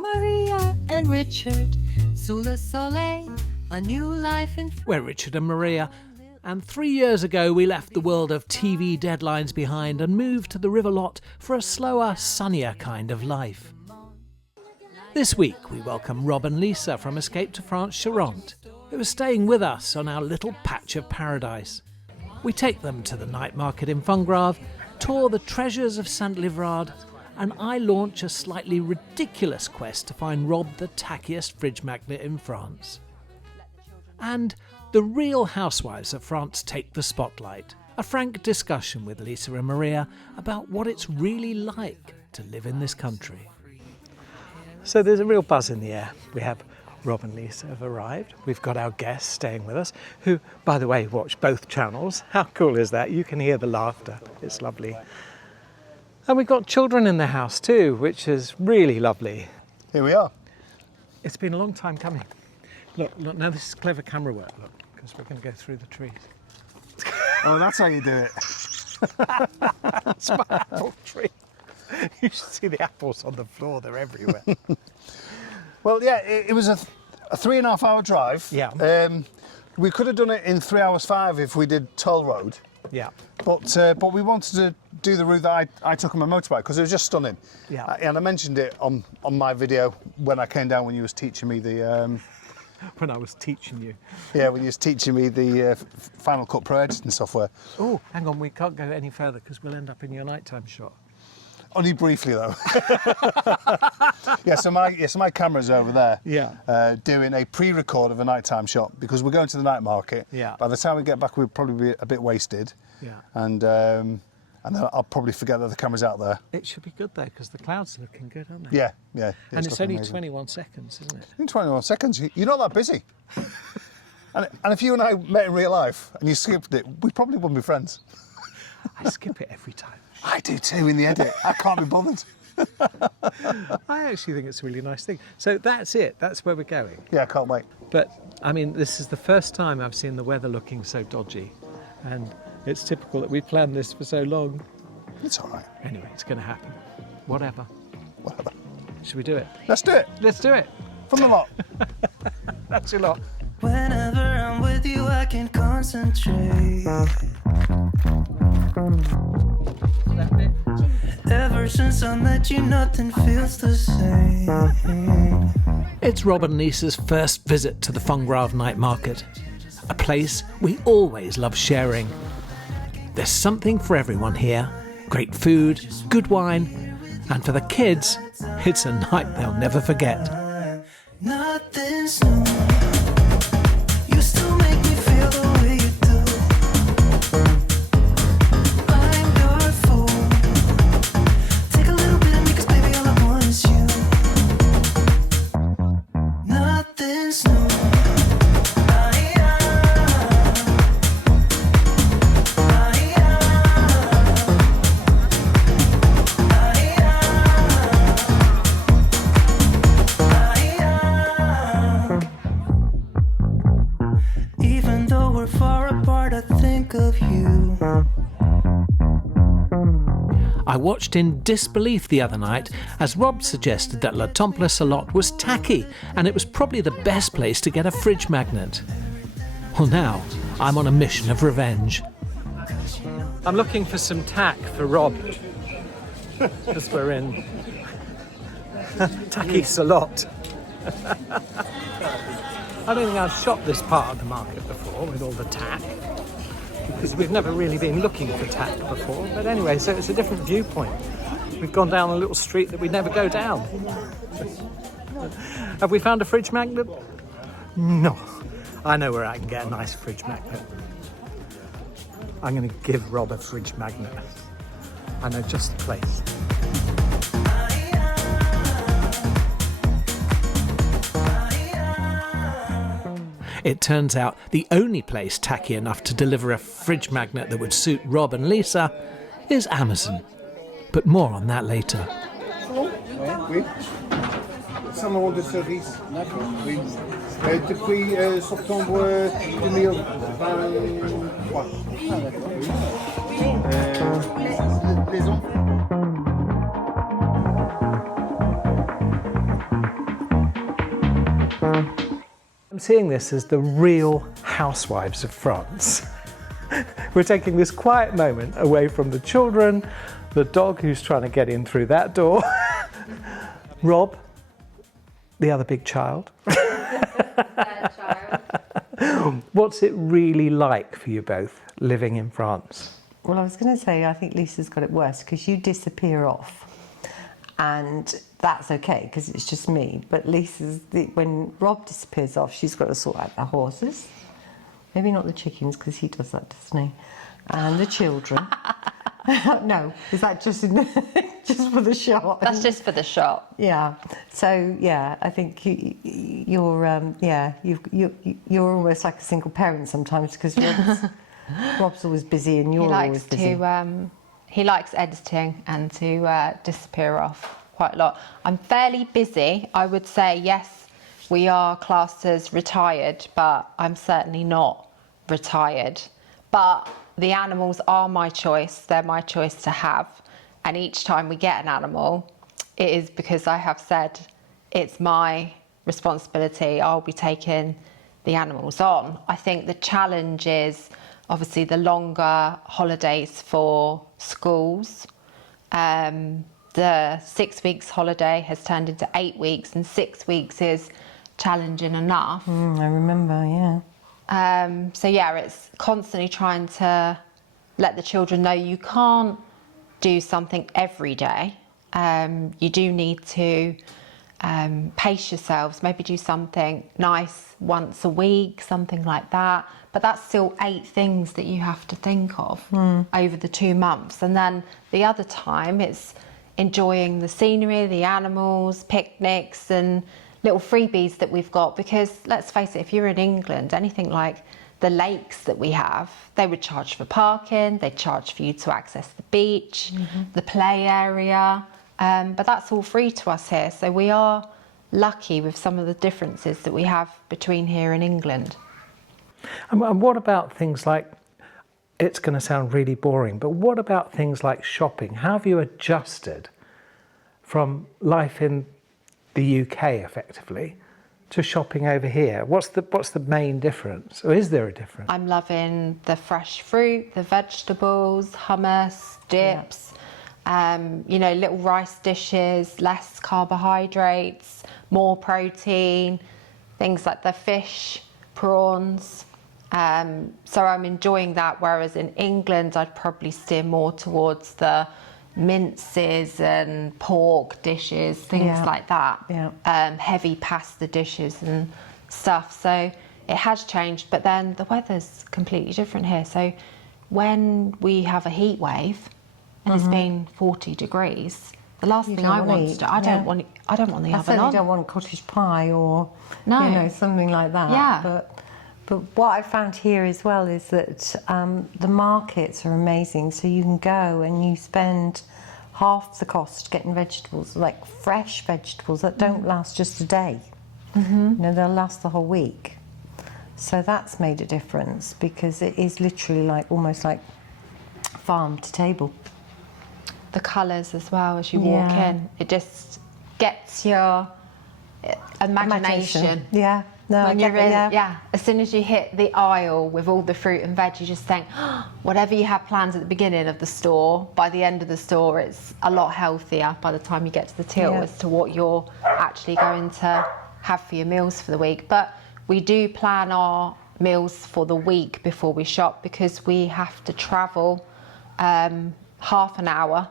Maria and Richard, sous le soleil, a new life in... We're Richard and Maria, and 3 years ago we left the world of TV deadlines behind and moved to the River Lot for a slower, sunnier kind of life. This week we welcome Rob and Lisa from Escape to France Charente, who are staying with us on our little patch of paradise. We take them to the night market in Fongrave, tour the treasures of Saint-Livrade, and I launch a slightly ridiculous quest to find Rob the tackiest fridge magnet in France. And the Real Housewives of France take the spotlight. A frank discussion with Lisa and Maria about what it's really like to live in this country. So there's a real buzz in the air. We have Rob and Lisa have arrived. We've got our guests staying with us, who, by the way, watch both channels. How cool is that? You can hear the laughter. It's lovely. And we've got children in the house too, which is really lovely. Here we are. It's been a long time coming. Look, now this is clever camera work, look, because we're going to go through the trees. Oh, that's how you do it. That's my apple tree. You should see the apples on the floor, they're everywhere. Well, yeah, it was a 3.5 hour drive. Yeah. We could have done it in 3 hours 5 if we did toll road. Yeah. But we wanted to do the route that I took on my motorbike because it was just stunning. Yeah. And I mentioned it on my video when I came down when you was teaching me the... When I was teaching you. Yeah, when you was teaching me the Final Cut Pro editing software. Oh, hang on, we can't go any further because we'll end up in your nighttime shot. Only briefly though. So my camera's over there. Yeah. Doing a pre-record of a nighttime shot because we're going to the night market. Yeah. By the time we get back, we'll probably be a bit wasted. Yeah. And then I'll probably forget that the camera's out there. It should be good though because the clouds are looking good, aren't they? Yeah, yeah. And it's only amazing. 21 seconds, isn't it? In 21 seconds, you're not that busy. and if you and I met in real life and you skipped it, we probably wouldn't be friends. I skip it every time. I do too in the edit. I can't be bothered. I actually think it's a really nice thing. So that's it. That's where we're going. Yeah, I can't wait. But, I mean, this is the first time I've seen the weather looking so dodgy. And it's typical that we planned this for so long. It's all right. Anyway, it's going to happen. Whatever. Whatever. Should we do it? Let's do it. Let's do it. From the lot. That's a lot. Whenever I'm with you, I can concentrate. Ever since I met you, nothing feels the same. It's Rob and Lisa's first visit to the Fungrave night market, a place we always love sharing. There's something for everyone here. Great food, good wine, and for the kids, it's a night they'll never forget. Nothing's new. You still make me feel the way you do. I'm your fool. Take a little bit of me, 'cause baby, all I want is you. Nothing's new. Even though we're far apart, I think of you. I watched in disbelief the other night as Rob suggested that Tacky Salot was tacky and it was probably the best place to get a fridge magnet. Well, now I'm on a mission of revenge. I'm looking for some tack for Rob because we're in Tacky Salot. I don't think I've shot this part of the market before with all the tack because we've never really been looking for tack before. But anyway, so it's a different viewpoint. We've gone down a little street that we never go down. Have we found a fridge magnet? No. I know where I can get a nice fridge magnet. I'm going to give Rob a fridge magnet. I know just the place. It turns out the only place tacky enough to deliver a fridge magnet that would suit Rob and Lisa is Amazon. But more on that later. Oui. Saint-Laurent de Cerise. D'accord. Oui. Depuis septembre 2023. Ah, d'accord. Oui. Les I'm seeing this as the Real Housewives of France. We're taking this quiet moment away from the children, the dog who's trying to get in through that door, Rob, the other big child. What's it really like for you both living in France? Well, I was going to say, I think Lisa's got it worse because you disappear off. And that's okay because it's just me. But when Rob disappears off, she's got to sort out the horses. Maybe not the chickens because he does that, doesn't he? And the children. No, is that just just for the shop? That's just for the shop. Yeah. So yeah, I think you're almost like a single parent sometimes because Rob's always busy and you're always busy. He likes editing and to disappear off quite a lot. I'm fairly busy. I would say yes, we are classed as retired, but I'm certainly not retired. But the animals are my choice. They're my choice to have. And each time we get an animal, it is because I have said it's my responsibility. I'll be taking the animals on. I think the challenge is obviously the longer holidays for schools. The 6 weeks holiday has turned into 8 weeks, and 6 weeks is challenging enough. I remember, yeah. So yeah, it's constantly trying to let the children know you can't do something every day. You do need to pace yourselves, maybe do something nice once a week, something like that. But that's still 8 things that you have to think of over the 2 months. And then the other time it's enjoying the scenery, the animals, picnics and little freebies that we've got, because let's face it, if you're in England, anything like the lakes that we have, they would charge for parking, they'd charge for you to access the beach, the play area, but that's all free to us here. So we are lucky with some of the differences that we have between here and England. And what about things like, it's going to sound really boring, but what about things like shopping? How have you adjusted from life in the UK effectively to shopping over here? What's the main difference, or is there a difference? I'm loving the fresh fruit, the vegetables, hummus, dips, little rice dishes, less carbohydrates, more protein, things like the fish, prawns. So I'm enjoying that, whereas in England I'd probably steer more towards the minces and pork dishes, things like that. Heavy pasta dishes and stuff. So it has changed, but then the weather's completely different here. So when we have a heat wave and it's been 40 degrees, the last thing I want to, I don't want the oven on. I certainly don't want cottage pie or something like that. Yeah. But what I found here as well is that the markets are amazing. So you can go and you spend half the cost getting vegetables, like fresh vegetables that don't last just a day. They'll last the whole week. So that's made a difference because it is literally almost like farm to table. The colours as well as you walk in, it just gets your imagination. Yeah. No, when you're in, as soon as you hit the aisle with all the fruit and veg, you just think, whatever you have planned at the beginning of the store, by the end of the store, it's a lot healthier by the time you get to the till as to what you're actually going to have for your meals for the week. But we do plan our meals for the week before we shop because we have to travel half an hour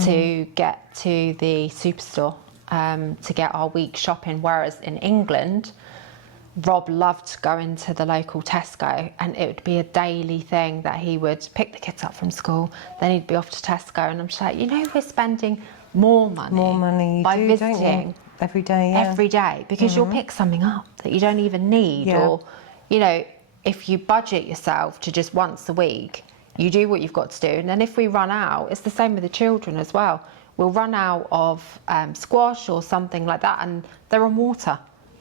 to get to the superstore to get our week shopping, whereas in England, Rob loved going to the local Tesco, and it would be a daily thing that he would pick the kids up from school, then he'd be off to Tesco, and I'm just like, we're spending more money by visiting every day, because you'll pick something up that you don't even need, or if you budget yourself to just once a week, you do what you've got to do, and then if we run out, it's the same with the children as well. We'll run out of squash or something like that, and they're on water.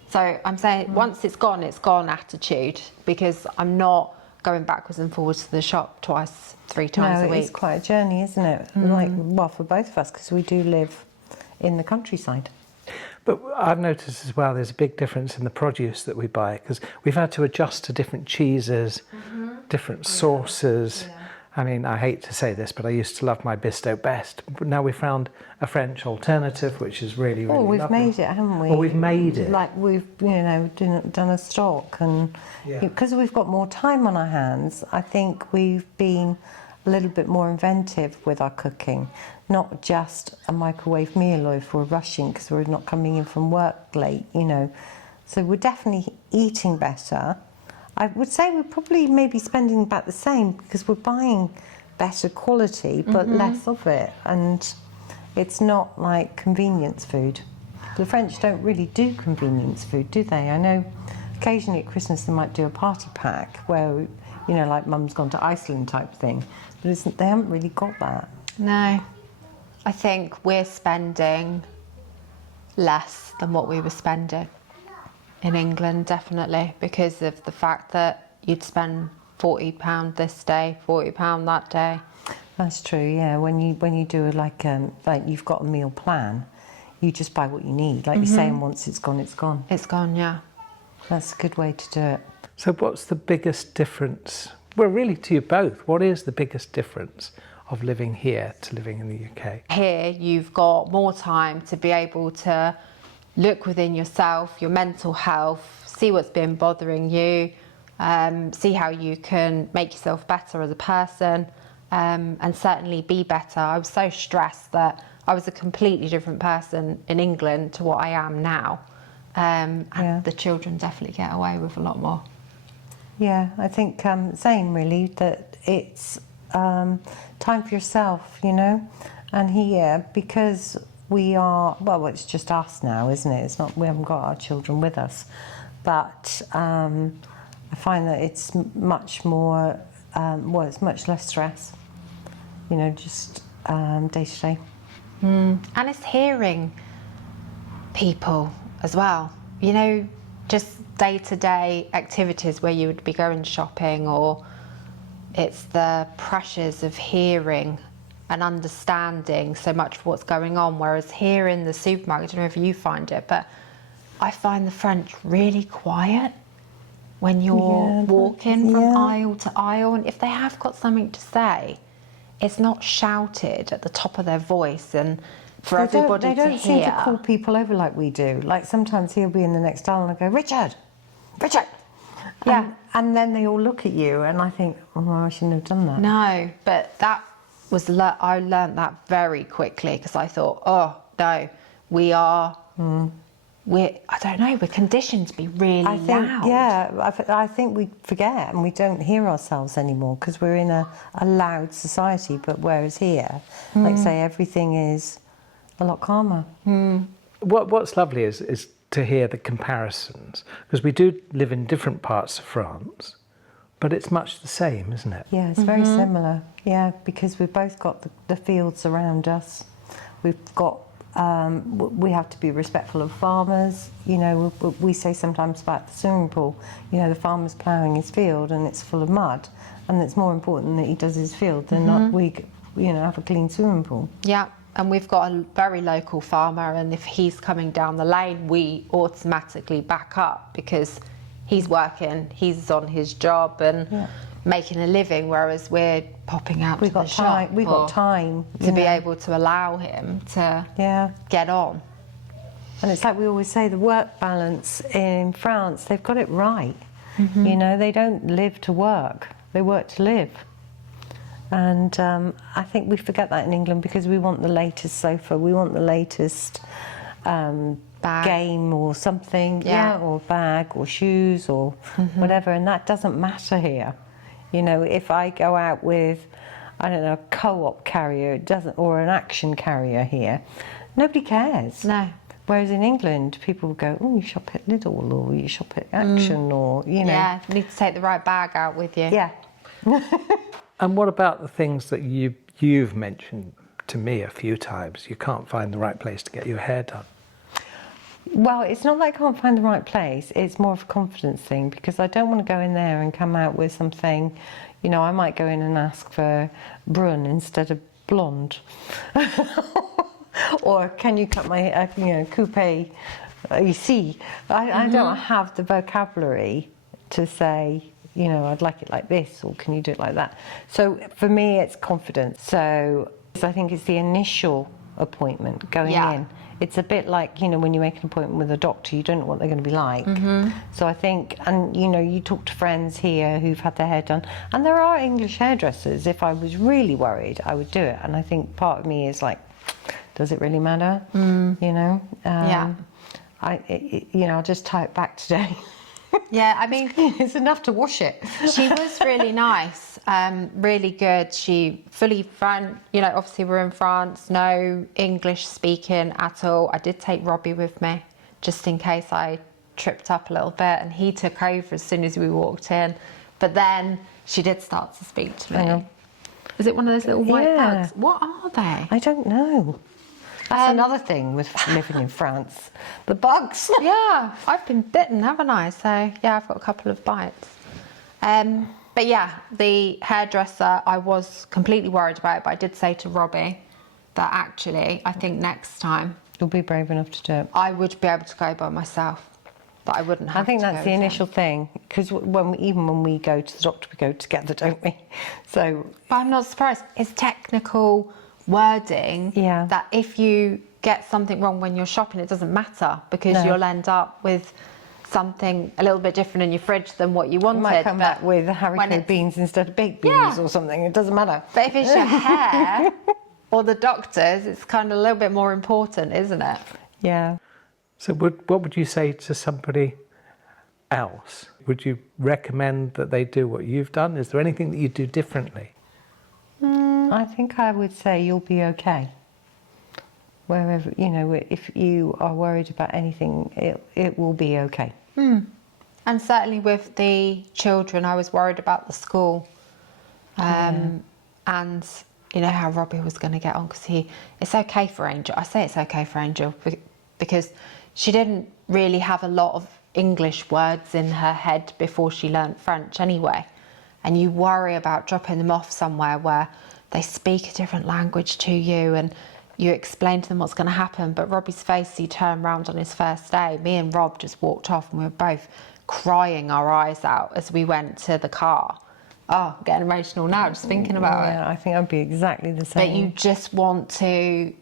So I'm saying once it's gone attitude, because I'm not going backwards and forwards to the shop 3 times a week. It's quite a journey, isn't it? For both of us, because we do live in the countryside. But I've noticed as well there's a big difference in the produce that we buy, because we've had to adjust to different cheeses, different sauces. I mean, I hate to say this, but I used to love my Bisto best. But now we've found a French alternative, which is really, really We've lovely. made it, haven't we? Well, we've made it. Like we've, done a stock, and because we've got more time on our hands, I think we've been a little bit more inventive with our cooking. Not just a microwave meal, or if we're rushing because we're not coming in from work late, So we're definitely eating better. I would say we're probably maybe spending about the same, because we're buying better quality but less of it, and it's not like convenience food. The French don't really do convenience food, do they? I know occasionally at Christmas they might do a party pack where, like Mum's gone to Iceland type thing, but they haven't really got that. No. I think we're spending less than what we were spending in England, definitely, because of the fact that you'd spend £40 this day, £40 that day. That's true, yeah. When you do like you've got a meal plan, you just buy what you need. Like you say, and once it's gone, it's gone. It's gone, yeah. That's a good way to do it. So what's the biggest difference? Well, really to you both, what is the biggest difference of living here to living in the UK? Here, you've got more time to be able to look within yourself, your mental health, see what's been bothering you, see how you can make yourself better as a person, and certainly be better. I was so stressed that I was a completely different person in England to what I am now. And the children definitely get away with a lot more. Yeah, I think same really, that it's time for yourself, and here, because we are, well, it's just us now, isn't it? It's not, we haven't got our children with us, but I find that it's much more, it's much less stress, just day to day. And it's hearing people as well, just day-to-day activities where you would be going shopping, or it's the pressures of hearing and understanding so much of what's going on, whereas here in the supermarket, I don't know if you find it, but I find the French really quiet when you're walking from aisle to aisle, and if they have got something to say, it's not shouted at the top of their voice and for everybody to hear. They don't seem to call people over like we do. Like sometimes he'll be in the next aisle and I go, Richard! Yeah. And then they all look at you and I think, oh, I shouldn't have done that. No, but that was, I learnt that very quickly, because I thought, oh, no, I don't know, we're conditioned to be really loud. Yeah, I think we forget and we don't hear ourselves anymore because we're in a loud society, but whereas here, like say, everything is a lot calmer. What's lovely is to hear the comparisons, because we do live in different parts of France, but it's much the same, isn't it? Yeah, it's very similar. Yeah, because we've both got the fields around us. We've got, we have to be respectful of farmers. We say sometimes about the swimming pool, the farmer's ploughing his field and it's full of mud, and it's more important that he does his field than not we, have a clean swimming pool. Yeah. And we've got a very local farmer, and if he's coming down the lane, we automatically back up because he's working, he's on his job and making a living, whereas we're popping out to the shop. We've got time to be able to allow him to get on. And it's like we always say, the work balance in France, they've got it right. They don't live to work, they work to live. And I think we forget that in England because we want the latest sofa, we want the latest game or something, or bag or shoes or whatever, and that doesn't matter here. If I go out with, I don't know, a co-op carrier, it doesn't, or an action carrier here, nobody cares. No. Whereas in England, people will go, oh, you shop at Lidl or you shop at Action or, Yeah, you need to take the right bag out with you. Yeah. And what about the things that you've mentioned to me a few times? You can't find the right place to get your hair done. Well, it's not that I can't find the right place. It's more of a confidence thing because I don't want to go in there and come out with something, I might go in and ask for brun instead of blonde. or can you cut my, coupe ici? I don't have the vocabulary to say, I'd like it like this, or can you do it like that? So for me, it's confidence. So I think it's the initial appointment going in. It's a bit like, when you make an appointment with a doctor, you don't know what they're going to be like. So I think, and you talk to friends here who've had their hair done, and there are English hairdressers. If I was really worried, I would do it. And I think part of me is like, does it really matter? I'll just tie it back today. Yeah, I mean, it's enough to wash it. she was really nice, really good. She fully French, obviously we're in France, no English speaking at all. I did take Robbie with me just in case I tripped up a little bit, and he took over as soon as we walked in. But then she did start to speak to me. Hang on. Is it one of those little white bugs? What are they? I don't know. That's another thing with living in France. The bugs. Yeah, I've been bitten, haven't I? So, yeah, I've got a couple of bites. But yeah, the hairdresser, I was completely worried about it, but I did say to Robbie that actually, I think next time... You'll be brave enough to do it. I would be able to go by myself, but I wouldn't have to. I think go that's the with initial thing, because even when we go to the doctor, we go together, don't we? So... But I'm not surprised. It's technical wording that if you get something wrong when you're shopping, it doesn't matter, because you'll end up with something a little bit different in your fridge than what you wanted. You might come back with haricot beans instead of baked beans or something. It doesn't matter. But if it's your hair or the doctors, it's kind of a little bit more important, isn't it? Yeah. So what would you say to somebody else? Would you recommend that they do what you've done? Is there anything that you do differently? I think I would say you'll be okay. Wherever, if you are worried about anything, it will be okay. And certainly with the children, I was worried about the school. And how Robbie was going to get on, because it's okay for Angel. I say it's okay for Angel because she didn't really have a lot of English words in her head before she learnt French anyway. And you worry about dropping them off somewhere where they speak a different language to you, and you explain to them what's going to happen. But Robbie's face, he turned round on his first day. Me and Rob just walked off, and we were both crying our eyes out as we went to the car. Oh, I'm getting emotional now just thinking about it. Yeah, I think I'd be exactly the same. That you just want to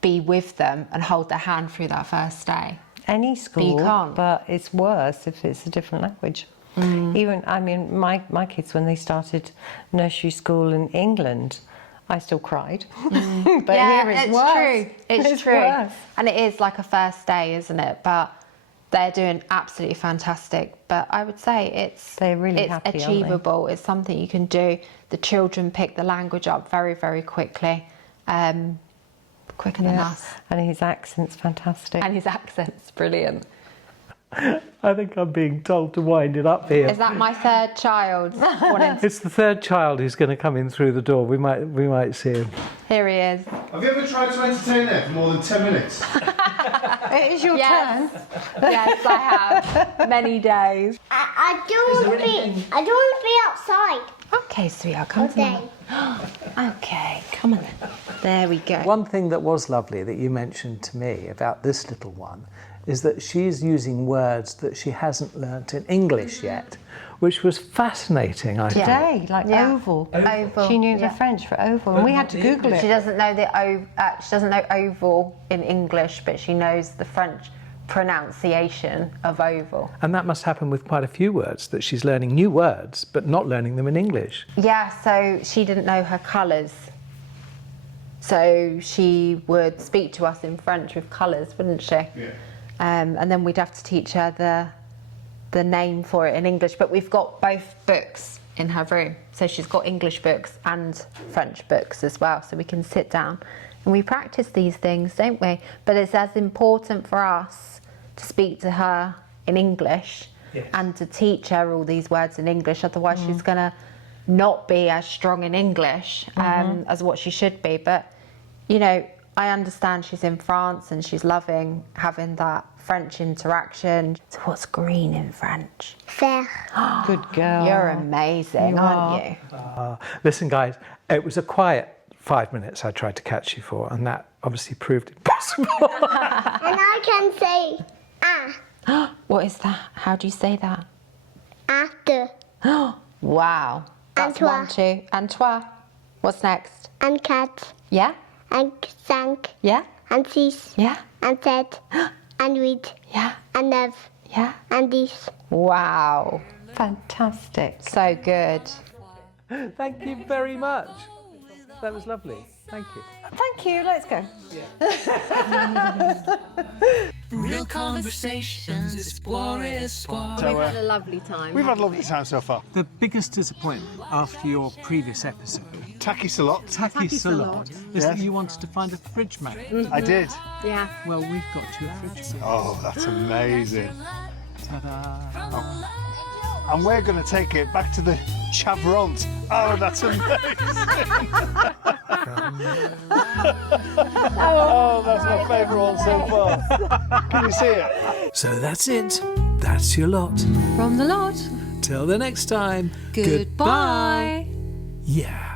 be with them and hold their hand through that first day. Any school, But you can't. but it's worse if it's a different language. Even, my kids, when they started nursery school in England, I still cried. But here it's worse. True. It's true. Worse. And it is like a first day, isn't it? But they're doing absolutely fantastic. But I would say They're really happy, aren't they? achievable. It's something you can do. The children pick the language up very, very quickly. Quicker than us. And his accent's fantastic. And his accent's brilliant. I think I'm being told to wind it up here. Is that my third child? It's the third child who's going to come in through the door. We might see him. Here he is. Have you ever tried to entertain her for more than 10 minutes? It is your turn. Yes, I have. Many days. I don't want to be outside. Okay, sweetheart, come Okay. Okay, come on then. There we go. One thing that was lovely that you mentioned to me about this little one is that she's using words that she hasn't learnt in English yet, which was fascinating, I think. Today, like oval. Oval. She knew the French for oval, and we had to Google it. She doesn't know she doesn't know oval in English, but she knows the French pronunciation of oval. And that must happen with quite a few words, that she's learning new words, but not learning them in English. Yeah, so she didn't know her colours. So she would speak to us in French with colours, wouldn't she? Yeah. And then we'd have to teach her the name for it in English. But we've got both books in her room. So she's got English books and French books as well. So we can sit down and we practice these things, don't we? But it's as important for us to speak to her in English and to teach her all these words in English. Otherwise she's going to not be as strong in English as what she should be. But, you know, I understand she's in France and she's loving having that French interaction. So what's green in French? Vert. Good girl. You're amazing, aren't you? Listen, guys, it was a quiet 5 minutes I tried to catch you for, and that obviously proved it. possible. And I can say What is that? How do you say that? after Wow. That's toi. 1, 2. And toi. What's next? and cat Yeah? and cinq Yeah? and six Yeah? and sept and huit Yeah? and neuf Yeah? and dix. Wow. Fantastic. So good. Thank you very much. That was lovely. Thank you. Thank you. Let's go. Real conversations, explore. So, A lovely time. we've had a lovely time so far. The biggest disappointment after your previous episode, Tacky Salot. Tacky Salot, is that Yes. you wanted to find a fridge magnet. I did. Yeah. Well, we've got you a fridge magnet. Oh, that's amazing. Ta-da. And we're going to take it back to the Charente. Oh, that's amazing. Oh, that's my favourite one so far. Can you see it? So that's it. That's your lot. From the lot. Till the next time. Goodbye. Yeah.